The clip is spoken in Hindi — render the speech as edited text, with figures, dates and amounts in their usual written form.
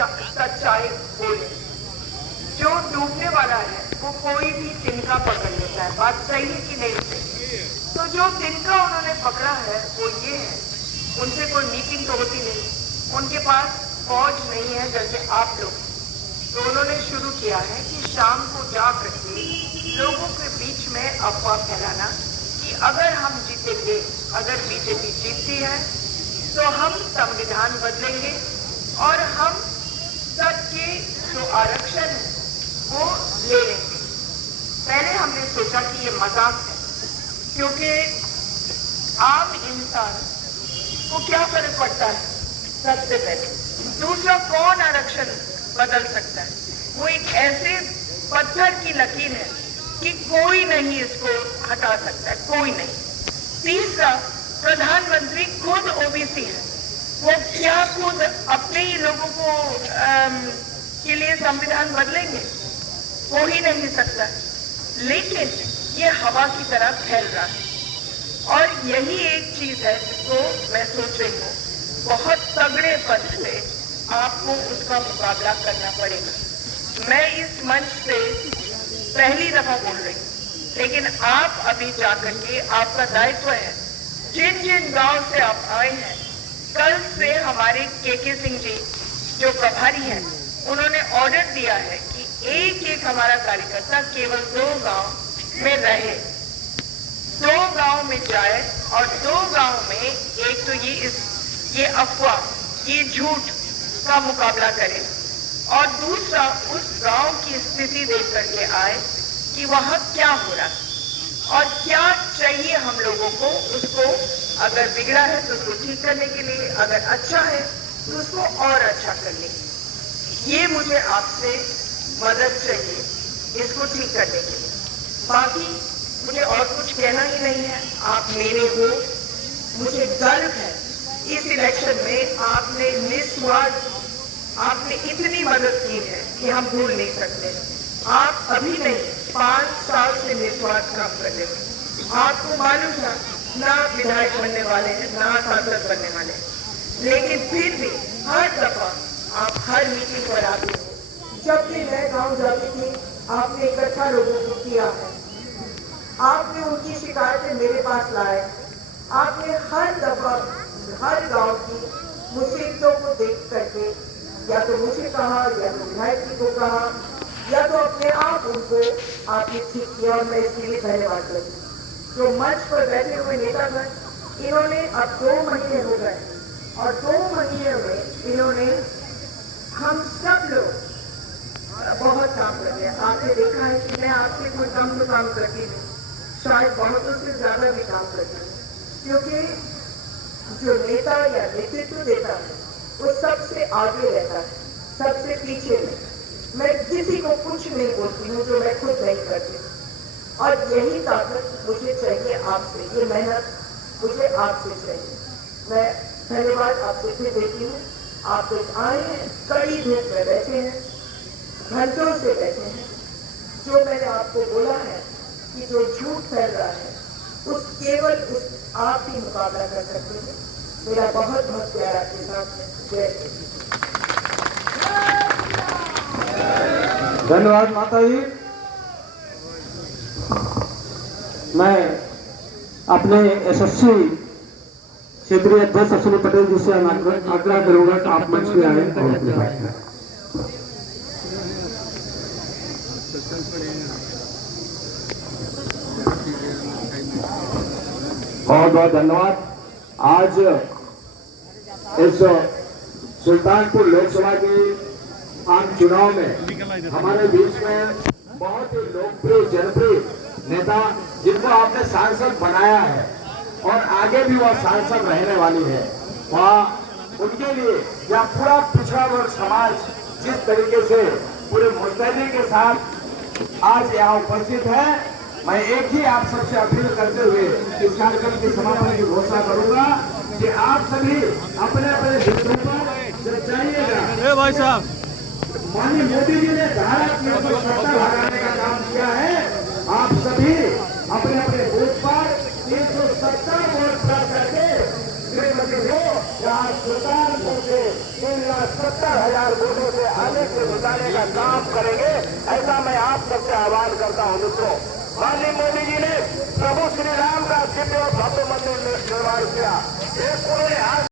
सच्चाई बोले। जो डूबने वाला है वो कोई भी तिनका पकड़ लेता है, बात सही है कि नहीं? तो जो तिनका उन्होंने पकड़ा है वो ये है, उनसे कोई मीटिंग तो होती नहीं, उनके पास फौज नहीं है जैसे आप लोग। तो उन्होंने शुरू किया है कि शाम को जा करके लोगों के बीच में अफवाह फैलाना कि अगर हम जीतेंगे, अगर बीजेपी जीतती है तो हम संविधान बदलेंगे और हम सबके जो आरक्षण है वो ले लेंगे। पहले हमने सोचा कि ये मजाक है, क्योंकि आम इंसान को क्या फर्क पड़ता है सबसे पहले। दूसरा, कौन आरक्षण बदल सकता है? वो एक ऐसे पत्थर की लकीर है कि कोई नहीं इसको हटा सकता है, कोई नहीं। तीसरा, प्रधानमंत्री खुद ओबीसी है, वो क्या खुद अपने ही लोगों को के लिए संविधान बदलेंगे? हो ही नहीं सकता। लेकिन ये हवा की तरह फैल रहा है और यही एक चीज है जिसको मैं सोच रही हूँ बहुत तगड़े पद से आपको उसका मुकाबला करना पड़ेगा। मैं इस मंच से पहली दफा बोल रही हूँ, लेकिन आप अभी जाकर के आपका दायित्व है, जिन जिन गांव से आप आए हैं, कल से हमारे के सिंह जी जो प्रभारी हैं उन्होंने ऑर्डर दिया है कि एक एक हमारा कार्यकर्ता केवल 2 गांव में रहे, 2 गांव में जाए और 2 गांव में एक तो ये अफवाह, ये झूठ का मुकाबला करे और दूसरा उस गांव की स्थिति देख करके आए कि वहां क्या हो रहा है और क्या चाहिए हम लोगों को। उसको अगर बिगड़ा है तो उसको ठीक करने के लिए, अगर अच्छा है तो उसको और अच्छा करने के लिए। ये मुझे आपसे मदद चाहिए इसको ठीक करने के लिए। बाकी मुझे और कुछ कहना ही नहीं है। आप मेरे हो, मुझे गर्व है इस इलेक्शन में आपने निस्वार्थ, आपने इतनी मदद की है कि हम भूल नहीं सकते। आप अभी नहीं, 5 साल से निस्वार्थ काम कर रहे हैं। आपको मालूम था ना विधायक बनने वाले हैं ना सांसद बनने वाले हैं, लेकिन फिर भी हर दफा आप हर मीटिंग पर आते हो। जब भी मैं गांव जाती थी आपने इकट्ठा लोगों को किया है, आपने उनकी शिकायतें मेरे पास लाए, आपने हर दफा हर गांव की मुसीबतों को देख करके या तो मुझे कहा या तो विधायक जी को कहा या तो अपने आप उनको आपने ठीक किया और मैं इसके लिए धन्यवाद करती हूँ। जो मंच पर बैठे हुए नेतागण, इन्होंने अब 2 महीने हो गए और 2 महीने में इन्होंने हम सब लोग बहुत काम कर रहे हैं। आपने देखा है कि मैं आपसे कोई कम तो काम करती हूँ, शायद बहुतों से ज्यादा भी काम करती हूँ, क्योंकि जो नेता या नेतृत्व देता है वो सबसे आगे रहता है, सबसे पीछे नहीं। मैं किसी को कुछ नहीं बोलती हूँ जो मैं खुद नहीं करती, और यही ताकत मुझे चाहिए आपसे, ये मेहनत मुझे आपसे चाहिए। मैं धन्यवाद आपसे फिर देती हूँ। आप लोग आए हैं, कड़ी धूप में बैठे हैं, घंटों से बैठे हैं। जो मैंने आपको बोला है कि जो झूठ फैल रहा है केवल आप ही मुकाबला कर सकते हैं। मेरा बहुत बहुत प्यार आपके साथ है। जय हिंद। धन्यवाद माता जी। मैं अपने यशस्वी क्षेत्रीय अध्यक्ष अश्विनी पटेल जी से आग्रह करूंगा कि आप मंच पे आए और अपनी बात करें। बहुत बहुत धन्यवाद। आज इस सुल्तानपुर लोकसभा के आम चुनाव में हमारे बीच में बहुत ही लोकप्रिय जनप्रिय नेता, जिनको आपने सांसद बनाया है और आगे भी वह सांसद रहने वाली है, वह उनके लिए यह पूरा पिछड़ा वर्ग समाज जिस तरीके से पूरे मुस्तैदी के साथ आज यहाँ उपस्थित है, मैं एक ही आप सबसे अपील करते हुए इस कार्यक्रम के समापन की घोषणा करूंगा कि आप सभी अपने अपने क्षेत्रों पर जब जाइएगा। भाई साहब, माननीय मोदी जी ने धारा 370 हटाने का काम किया है। आप सभी अपने अपने बूथ पर 370 वोट प्राप्त करके श्रीमती को यहाँ सुल्तानपुर से 3,70,000 वोटों से बनाने का काम करेंगे, ऐसा मैं आप सबसे आह्वान करता हूं। मित्रों, माननीय मोदी जी ने प्रभु श्री राम का दिव्य और भव्य मंदिर निर्माण किया। एक उन्होंने